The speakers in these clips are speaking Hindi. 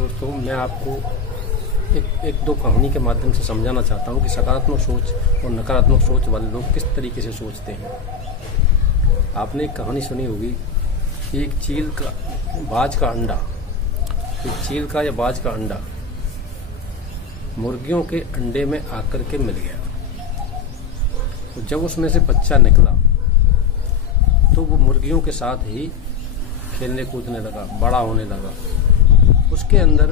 दोस्तों, मैं आपको एक दो कहानी के माध्यम से समझाना चाहता हूँ कि सकारात्मक सोच और नकारात्मक सोच वाले लोग किस तरीके से सोचते हैं। आपने एक कहानी सुनी होगी कि एक चील का बाज का अंडा, एक चील का या बाज का अंडा मुर्गियों के अंडे में आकर के मिल गया। तो जब उसमें से बच्चा निकला तो वो मुर्गियों के साथ ही खेलने कूदने लगा, बड़ा होने लगा। उसके अंदर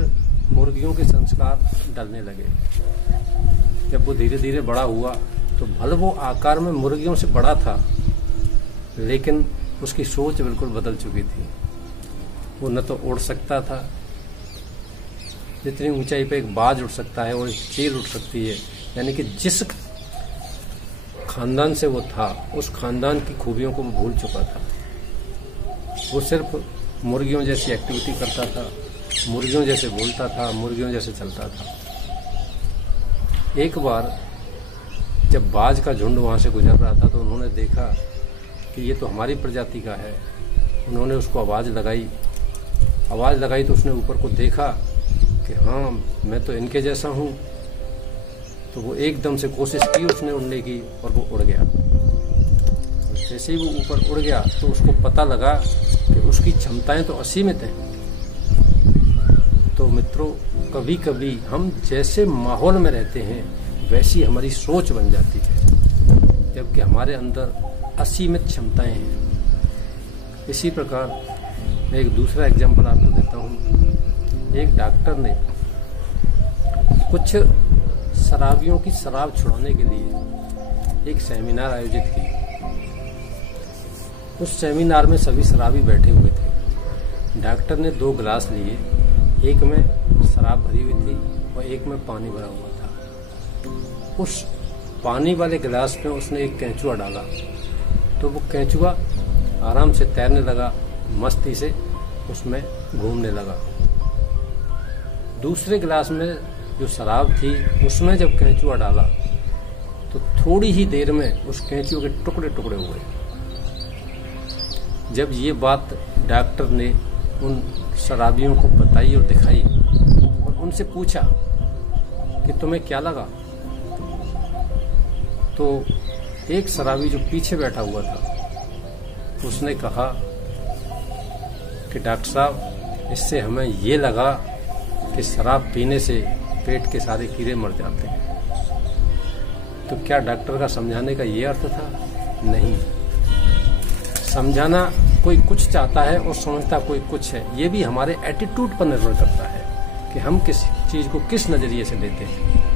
मुर्गियों के संस्कार डलने लगे। जब वो धीरे धीरे बड़ा हुआ तो भले वो आकार में मुर्गियों से बड़ा था, लेकिन उसकी सोच बिल्कुल बदल चुकी थी। वो न तो उड़ सकता था, जितनी ऊंचाई पे एक बाज उड़ सकता है और एक चील उड़ सकती है, यानी कि जिस खानदान से वो था उस खानदान की खूबियों को वो भूल चुका था। वो सिर्फ मुर्गियों जैसी एक्टिविटी करता था, मुर्गियों जैसे बोलता था, मुर्गियों जैसे चलता था। एक बार जब बाज का झुंड वहां से गुजर रहा था तो उन्होंने देखा कि ये तो हमारी प्रजाति का है। उन्होंने उसको आवाज लगाई तो उसने ऊपर को देखा कि हाँ, मैं तो इनके जैसा हूं। तो वो एकदम से कोशिश की उसने उड़ने की और वो उड़ गया। और जैसे ही वो ऊपर उड़ गया तो उसको पता लगा कि उसकी क्षमताएं तो असीमित हैं। तो मित्रों, कभी कभी हम जैसे माहौल में रहते हैं वैसी हमारी सोच बन जाती है, जबकि हमारे अंदर असीमित क्षमताएं हैं। इसी प्रकार मैं एक दूसरा एग्जाम्पल आपको देता हूँ। एक डॉक्टर ने कुछ शराबियों की शराब छुड़ाने के लिए एक सेमिनार आयोजित की। उस सेमिनार में सभी शराबी बैठे हुए थे। डॉक्टर ने 2 गिलास लिए, एक में शराब भरी हुई थी और एक में पानी भरा हुआ था। उस पानी वाले गिलास में उसने एक केंचुआ डाला तो वो केंचुआ आराम से तैरने लगा, मस्ती से उसमें घूमने लगा। दूसरे गिलास में जो शराब थी उसमें जब केंचुआ डाला तो थोड़ी ही देर में उस केंचुए के टुकड़े टुकड़े हुए। जब ये बात डॉक्टर ने उन शराबियों को बताई और दिखाई और उनसे पूछा कि तुम्हें क्या लगा, तो एक शराबी जो पीछे बैठा हुआ था उसने कहा कि डॉक्टर साहब, इससे हमें ये लगा कि शराब पीने से पेट के सारे कीड़े मर जाते हैं। तो क्या डॉक्टर का समझाने का ये अर्थ था? नहीं। समझाना कोई कुछ चाहता है और समझता कोई कुछ है। ये भी हमारे एटीट्यूड पर निर्भर करता है कि हम किस चीज को किस नजरिए से लेते हैं।